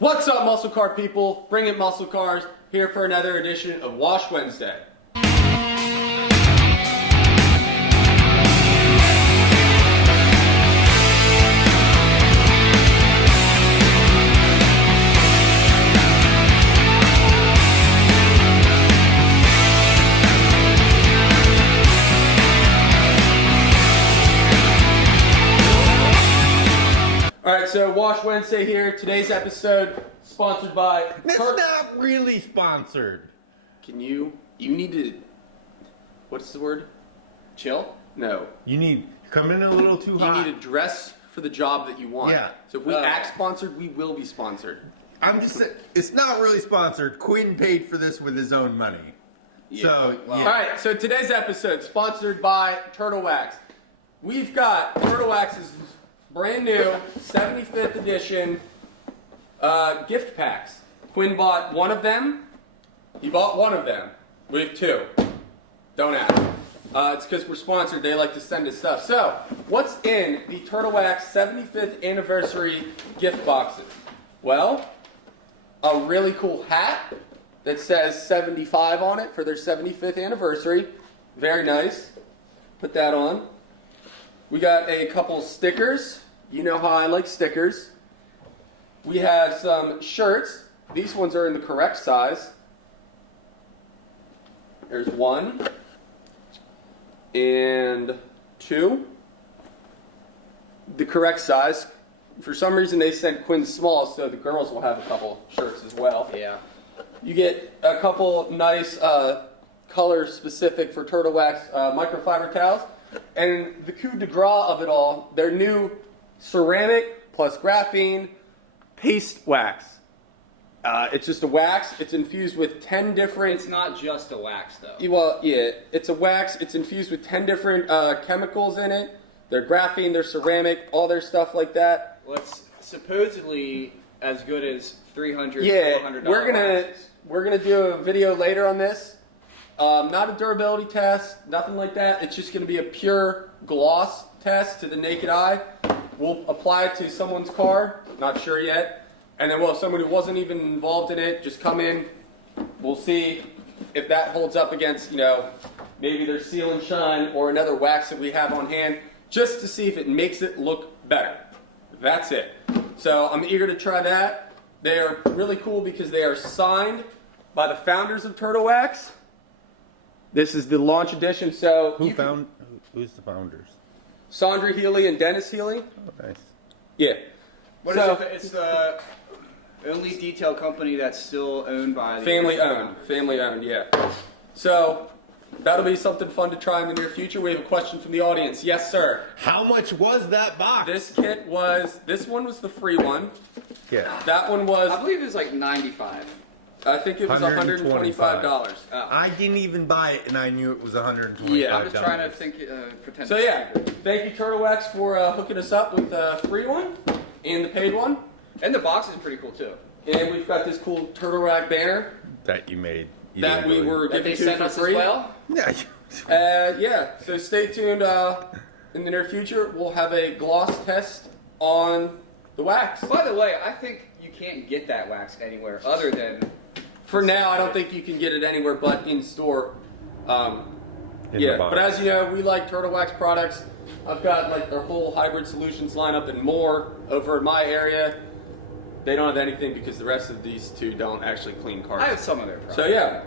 What's up, muscle car people? Bring it, muscle cars, here for another edition of Wash Wednesday. Alright, so Wash Wednesday here. Today's episode sponsored by... It's not really sponsored. You need to... What's the word? Chill? No. You come in a little too hot. You need to dress for the job that you want. Yeah. So if we act sponsored, we will be sponsored. I'm just saying, it's not really sponsored. Quinn paid for this with his own money. Yeah. So, yeah. Alright, so today's episode sponsored by Turtle Wax. We've got Turtle Wax's brand new 75th edition gift packs. Quinn bought one of them. He bought one of them. We have two. Don't ask. It's because we're sponsored. They like to send us stuff. So, what's in the Turtle Wax 75th anniversary gift boxes? Well, a really cool hat that says 75 on it for their 75th anniversary. Very nice. Put that on. We got a couple stickers. You know how I like stickers. We have some shirts. These ones are in the correct size. There's one and two. The correct size. For some reason they sent Quinn small, so the girls will have a couple shirts as well. Yeah. You get a couple nice color specific for Turtle Wax microfiber towels. And the coup de grace of it all, their new ceramic plus graphene paste wax. It's just a wax. It's infused with 10 different... It's not just a wax, though. Well, yeah. It's a wax. It's infused with 10 different chemicals in it. They're graphene, they're ceramic, all their stuff like that. Well, it's supposedly as good as $300, Yeah, $400 we're gonna do a video later on this. Not a durability test, nothing like that. It's just going to be a pure gloss test to the naked eye. We'll apply it to someone's car, not sure yet. And then we'll have someone who wasn't even involved in it just come in. We'll see if that holds up against, maybe their Seal and Shine or another wax that we have on hand, just to see if it makes it look better. That's it. So I'm eager to try that. They are really cool because they are signed by the founders of Turtle Wax. This is the launch edition, so... Who's the founders? Sandra Healy and Dennis Healy. Oh, nice. Yeah. What is it? It's the only detail company that's still owned by... Family owned. Family owned, yeah. So, that'll be something fun to try in the near future. We have a question from the audience. Yes, sir. How much was that box? This one was the free one. Yeah. That one was... I believe it was like $95. I think it was $125. Oh. I didn't even buy it, and I knew it was $125. Yeah, I'm just trying to think, pretend. So yeah, thank you Turtle Wax for hooking us up with the free one and the paid one. And the box is pretty cool, too. And we've got this cool Turtle Rag banner That you made. that we were That giving they to sent for us free. as well? Yeah. Yeah, so stay tuned. In the near future, we'll have a gloss test on the wax. By the way, I think you can't get that wax anywhere other than... For now, I don't think you can get it anywhere but in store. Yeah, but as you know, we like Turtle Wax products. I've got like their whole hybrid solutions lineup and more over in my area. They don't have anything because the rest of these two don't actually clean cars. I have some of their products. So yeah,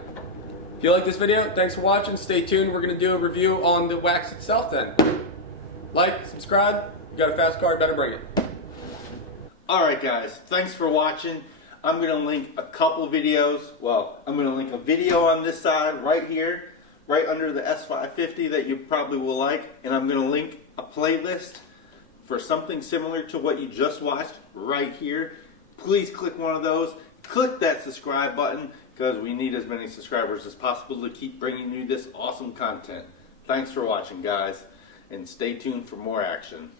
if you like this video, thanks for watching. Stay tuned. We're going to do a review on the wax itself then. Like, subscribe. You got a fast car, better bring it. Alright guys, thanks for watching. I'm going to link a couple videos. Well, I'm going to link a video on this side right here, right under the S550 that you probably will like. And I'm going to link a playlist for something similar to what you just watched right here. Please click one of those. Click that subscribe button because we need as many subscribers as possible to keep bringing you this awesome content. Thanks for watching, guys, and stay tuned for more action.